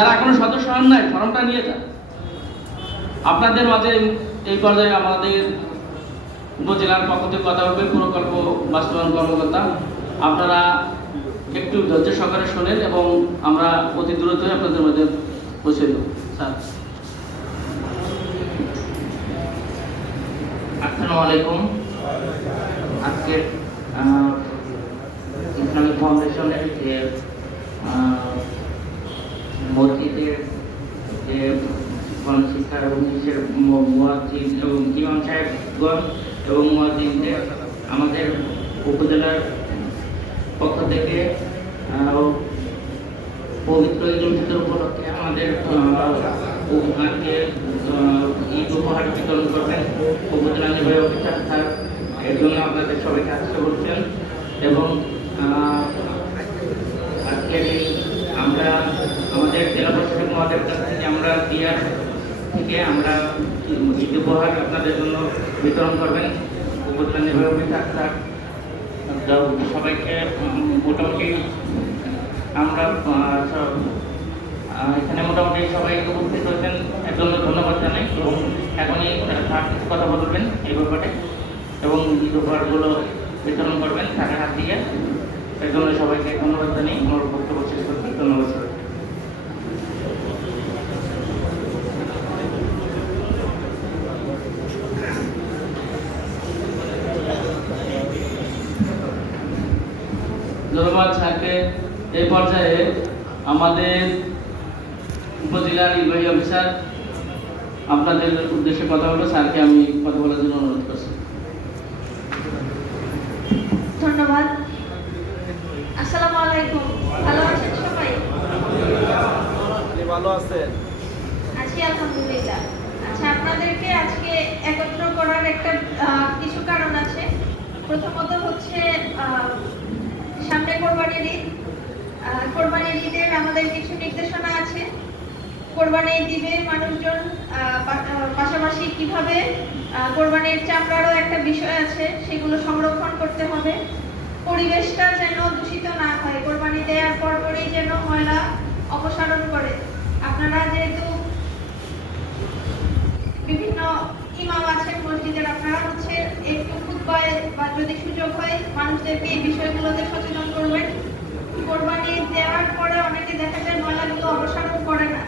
যারা এখনো সদস্য হন নাই ফর্মটা নিয়ে যান। আপনাদের মাঝে এই পর্যায়ে আমাদের উপজেলার পক্ষ থেকে কথা বলবে প্রকল্প বাস্তবায়ন কর্মকর্তা। আপনারা একটু ধৈর্য সহকারে শোনেন এবং আমরা অতি দ্রুত আপনাদের মধ্যে পৌঁছে দেব। স্যার। আসসালামু আলাইকুম। আজকে ইসলামিক ফাউন্ডেশনের যে মসজিদের যে শিক্ষা এবং মুয়াজ্জিন এবং ইমাম সাহেবগণ এবং মুয়াজ্জিনদের আমাদের উপজেলার পক্ষ থেকে পবিত্র ঈদ উল ফিতর উপলক্ষে আমাদের আজকে ঈদ উপহার বিতরণ করবেন উপজেলা নির্বাহী অফিসার স্যার। এর জন্য আপনাদের সবাইকে আসতে বলছেন এবং আজকে আমরা আমাদের জেলা প্রশাসক মহোদয়ের কাছ থেকে আমরা বিআর থেকে আমরা ঈদ উপহার আপনাদের জন্য বিতরণ করবেন উপজেলা নির্বাহী অফিসার স্যার। সবাইকে মোটামুটি আমরা এখানে মোটামুটি সবাই উপস্থিত হয়েছেন এর জন্য ধন্যবাদ জানাই এবং এখনই কথা বলবেন এই ব্যাপারে এবং ঈদ উপহারগুলো বিতরণ করবেন তাকে হাত দিয়ে। এর জন্য সবাইকে ধন্যবাদ জানাই। আমার বক্তব্য শেষ করছি। ধন্যবাদ স্যার। ধন্যবাদ স্যারকে। এই পর্যায়ে আমাদের উপজেলার নির্বাহী অফিসার আপনাদের উদ্দেশ্যে কথা বলবো। স্যারকে আমি কথা বলার জন্য অনুরোধ করছি। ধন্যবাদ। আসসালামু আলাইকুম। ভালো আছেন সবাই? ভালো আছেন? আছি আলহামদুলিল্লাহ। আচ্ছা, আপনাদেরকে আজকে একত্র করার একটা কিছু কারণ আছে। প্রথমত হচ্ছে সামনে কোরবানির ঈদ। কোরবানির ঈদের আমাদের কিছু নির্দেশনা আছে। কোরবানি দিবে মানুষজন, পাশাপাশি কিভাবে কোরবানির চামড়ারও একটা বিষয় আছে, সেগুলো সংরক্ষণ করতে হবে। পরিবেশটা যেন দূষিত না হয়, কোরবানি দেওয়ার পরপরই যেন ময়লা অপসারণ করে। আপনারা যেহেতু বিভিন্ন ইমাম আছেন মসজিদের, আপনারা হচ্ছে একটু খুতবায় বা যদি সুযোগ হয় মানুষদেরকে এই বিষয়গুলোতে সচেতন করবেন। কোরবানি দেওয়ার পরে অনেকে দেখা যায় ময়লাগুলো অপসারণ করে না,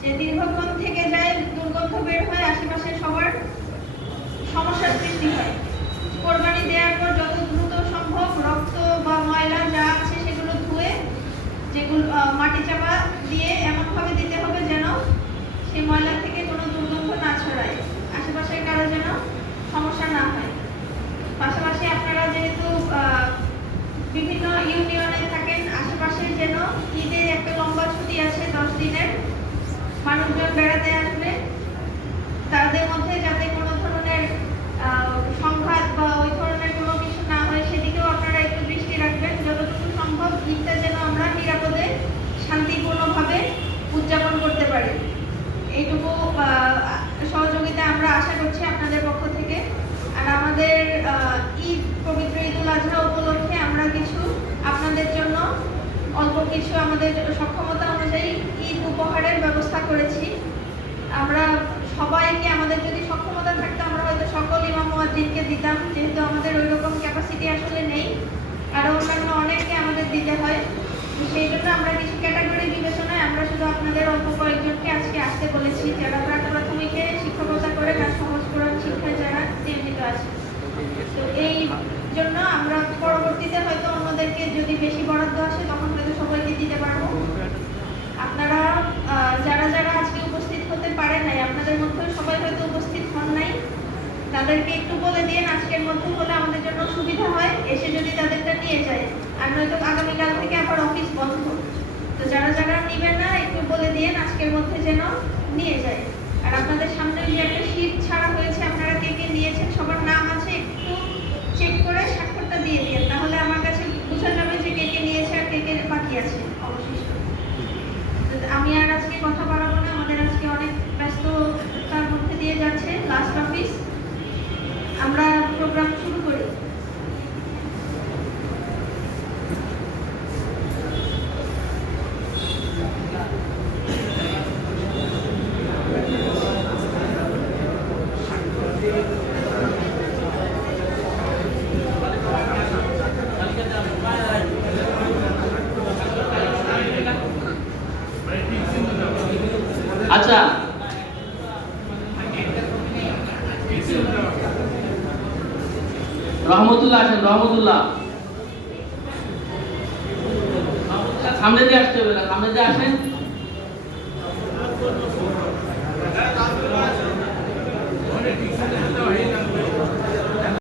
যে দীর্ঘক্ষণ থেকে যায়, দুর্গন্ধ বের হয়, আশেপাশে সবার সমস্যার সৃষ্টি হয়। কোরবানি দেওয়ার পর যত দ্রুত সম্ভব রক্ত বা ময়লা যা আছে সেগুলো ধুয়ে, যেগুলো মাটি চাপা দিয়ে এমনভাবে দিতে হবে যেন সেই ময়লা থেকে কোনো দুর্গন্ধ না ছড়ায়, আশেপাশের কারো যেন সমস্যা না হয়। পাশাপাশি আপনারা যেহেতু বিভিন্ন ইউনিয়নে থাকেন, আশেপাশে যেন ঈদের একটা লম্বা ছুটি আছে 10 দিনের, মানুষজন বেড়াতে আসবে, তাদের মধ্যে যাতে কোনো ধরনের সংঘাত বা ওই ধরনের কোনো কিছু না হয় সেদিকেও আপনারা একটু দৃষ্টি রাখবেন। যতটুকু সম্ভব ঈদটা যেন আমরা নিরাপদে শান্তিপূর্ণভাবে উদযাপন করতে পারি, এইটুকু সহযোগিতা আমরা আশা করছি আপনাদের পক্ষ থেকে। আর আমাদের ঈদ পবিত্র ঈদ উল আজহা উপলক্ষে আমরা কিছু আপনাদের জন্য অল্প কিছু আমাদের সক্ষমতা অনুযায়ী ঈদ উপহারের ব্যবস্থা করেছি। আমরা সবাইকে, আমাদের যদি সক্ষমতা থাকতো আমরা হয়তো সকল ইমাম মুয়াজ্জিনকে দিতাম, যেহেতু আমাদের ওই রকম ক্যাপাসিটি আসলে নেই, আর অন্যান্য অনেককে আমাদের দিতে হয়। সেই জন্য আমরা কিছু ক্যাটাগরি বিবেচনায় আমরা শুধু আপনাদের অল্প কয়েকজনকে আজকে আসতে বলেছি, যারা প্রাথমিকে শিক্ষকতা করে বা সহজ কোরআন শিক্ষায় যারা নিয়োজিত আছে। তো এই জন্য আমরা পরবর্তীতে হয়তো অন্যদেরকে যদি বেশি বরাদ্দ আসে তখন হয়তো সবাইকে দিতে পারবো। আপনারা যারা যারা আজকে উপস্থিত হতে পারে নাই, আপনাদের মধ্যে সবাই হয়তো উপস্থিত হন নাই, তাদেরকে একটু বলে দিন আজকের মধ্যে হলে আমাদের জন্য সুবিধা হয়, এসে যদি তাদেরটা নিয়ে যায়, আর নয়তো আগামীকাল থেকে আবার অফিস বন্ধ। তো যারা যারা নেবেন না একটু বলে দিন আজকের মধ্যে যেন নিয়ে যায়। আর আপনাদের সামনে যে একটা শীট ছাড়া হয়েছে, আপনারা কে কে নিয়েছেন সবার নাম আছে, একটু চেক করে স্বাক্ষরটা দিয়ে দিন, তাহলে আমার কাছে বোঝা যাবে যে কে কে নিয়েছে আর কে কে বাকি আছে অবশিষ্ট। আমি আর আজকে কথা বাড়াবো না, আমাদের আজকে অনেক ব্যস্ততার মধ্যে দিয়ে যাচ্ছে লাস্ট অফিস। আমরা প্রোগ্রাম শুরু করি। রহমতুল্লাহ আসেন, রহমতুল্লাহ সামনে দিয়ে আসতে হবে না, সামনে দিয়ে আসেন।